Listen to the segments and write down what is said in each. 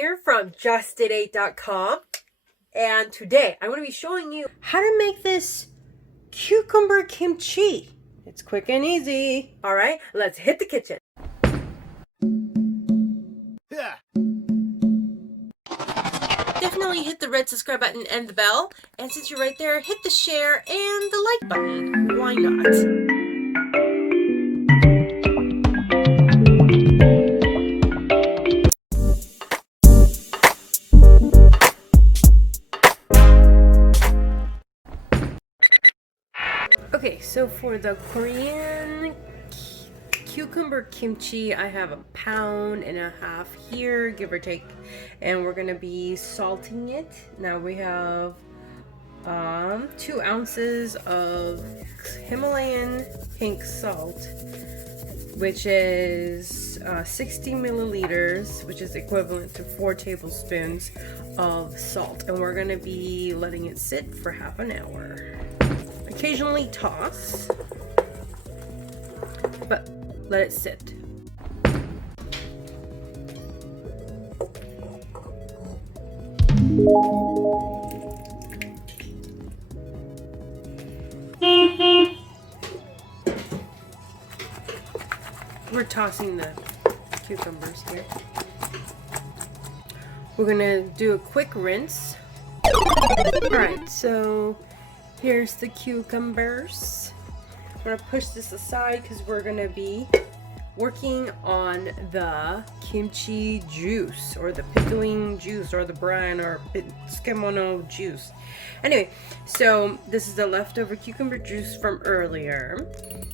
here from justdid8.com, and today I'm going to be showing you how to make this cucumber kimchi. It's quick and easy. Alright, let's hit the kitchen. Yeah. Definitely hit the red subscribe button and the bell, and since you're right there, hit the share and the like button. Why not? Okay, so for the Korean cucumber kimchi, I have 1.5 pounds here, give or take, and we're gonna be salting it. Now we have 2 ounces of Himalayan pink salt, which is 60 milliliters, which is equivalent to 4 tablespoons of salt, and we're gonna be letting it sit for half an hour. Occasionally toss, but let it sit. We're tossing the cucumbers here. We're gonna do a quick rinse. Alright, so here's the cucumbers. I'm gonna push this aside because we're gonna be working on the kimchi juice, or the pickling juice, or the brine, or tsukemono juice. Anyway, so this is the leftover cucumber juice from earlier.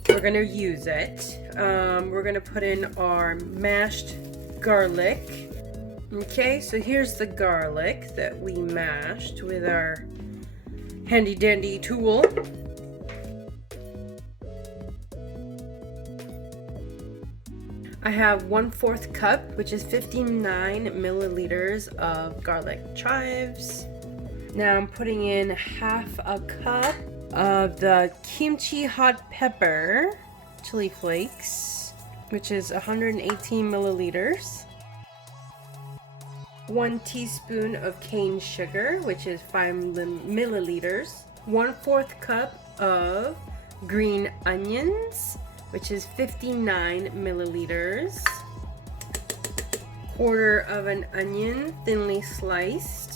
We're gonna use it. We're gonna put in our mashed garlic. Okay, so here's the garlic that we mashed with our handy dandy tool. I have 1/4 cup, which is 59 milliliters of garlic chives. Now I'm putting in 1/2 cup of the kimchi hot pepper chili flakes, which is 118 milliliters. 1 teaspoon of cane sugar, which is 5 milliliters. 1/4 cup of green onions, which is 59 milliliters. 1/4 of an onion, thinly sliced.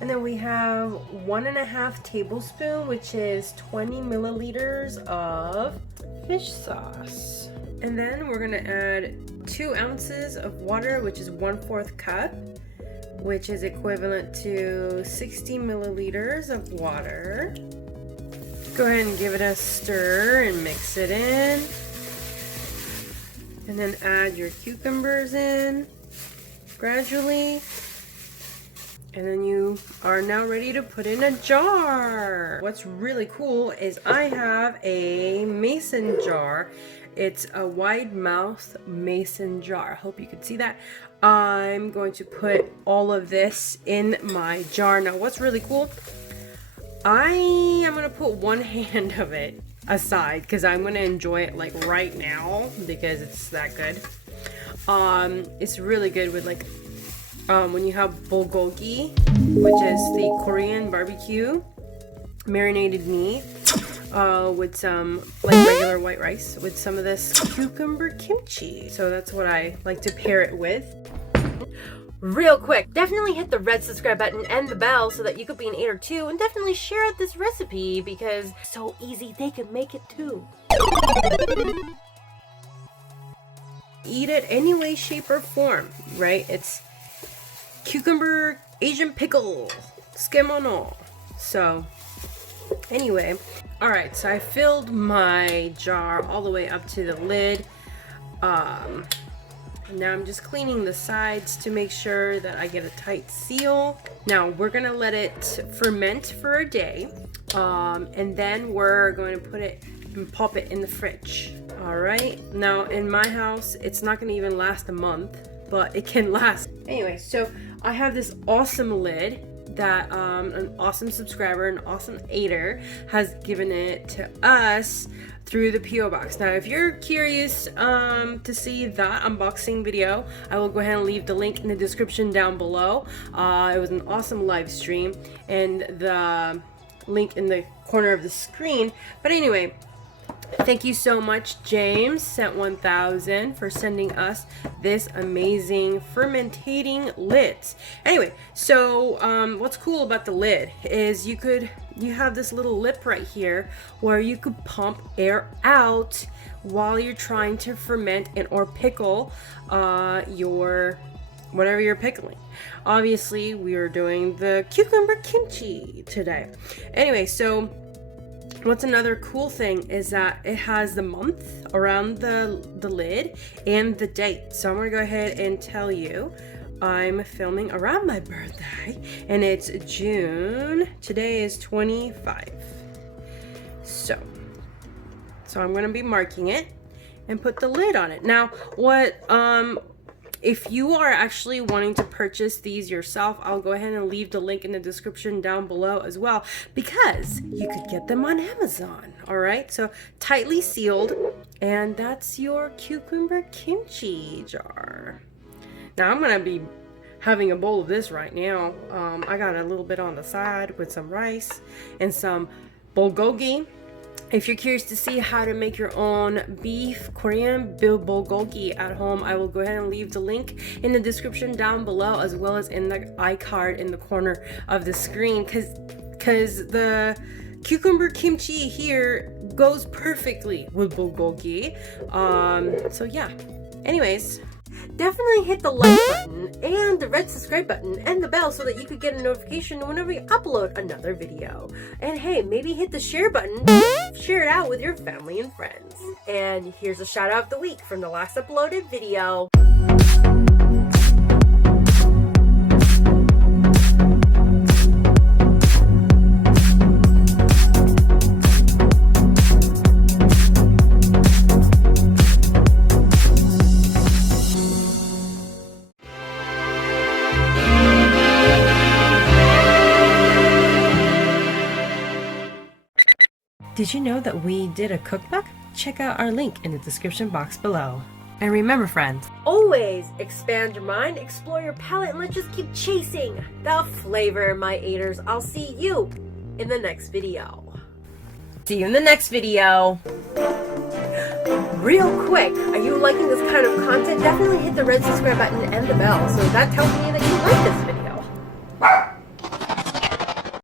And then we have 1.5 tablespoons, which is 20 milliliters of fish sauce. And then we're gonna add 2 ounces of water, which is 1/4 cup, which is equivalent to 60 milliliters of water. Go ahead and give it a stir and mix it in. And then add your cucumbers in gradually. And then you are now ready to put in a jar. What's really cool is I have a mason jar. It's a wide mouth mason jar. I hope you can see that. I'm going to put all of this in my jar. Now what's really cool, I am gonna put one hand of it aside because I'm gonna enjoy it like right now because it's that good. It's really good with like when you have bulgogi, which is the Korean barbecue marinated meat, with some like regular white rice with some of this cucumber kimchi. So that's what I like to pair it with. Real quick, definitely hit the red subscribe button and the bell so that you could be an 8 or 2, and definitely share out this recipe because it's so easy they can make it too. Eat it any way, shape, or form, right? It's cucumber Asian pickle, tsukemono. So anyway, alright, so I filled my jar all the way up to the lid. Now I'm just cleaning the sides to make sure that I get a tight seal. Now we're gonna let it ferment for a day, and then we're going to put it and pop it in the fridge. All right, now in my house it's not gonna even last a month, but it can last. Anyway, so I have this awesome lid that an awesome subscriber, an awesome aider, has given it to us through the PO box. Now, if you're curious to see that unboxing video, I will go ahead and leave the link in the description down below. It was an awesome live stream, and the link in the corner of the screen. But anyway, thank you so much, James Sent 1000, for sending us this amazing fermentating lids. Anyway, so what's cool about the lid is you have this little lip right here where you could pump air out while you're trying to ferment and or pickle your whatever you're pickling. Obviously, we are doing the cucumber kimchi today. Anyway, so what's another cool thing is that it has the month around the lid and the date. So I'm gonna go ahead and tell you, I'm filming around my birthday, and it's June. Today is 25. So I'm gonna be marking it and put the lid on it. Now, if you are actually wanting to purchase these yourself, I'll go ahead and leave the link in the description down below as well, because you could get them on Amazon. All right, so tightly sealed, and that's your cucumber kimchi jar. Now I'm gonna be having a bowl of this right now. I got a little bit on the side with some rice and some bulgogi. If you're curious to see how to make your own beef Korean bulgogi at home, I will go ahead and leave the link in the description down below, as well as in the iCard in the corner of the screen, because the cucumber kimchi here goes perfectly with bulgogi. So yeah, anyways, definitely hit the like button and the red subscribe button and the bell so that you could get a notification whenever we upload another video. And hey, maybe hit the share button, share it out with your family and friends. And here's a shout out of the week from the last uploaded video. Did you know that we did a cookbook? Check out our link in the description box below. And remember, friends, always expand your mind, explore your palate, and let's just keep chasing the flavor, my aiders. I'll see you in the next video. See you in the next video. Real quick, are you liking this kind of content? Definitely hit the red subscribe button and the bell, so that tells me that you like this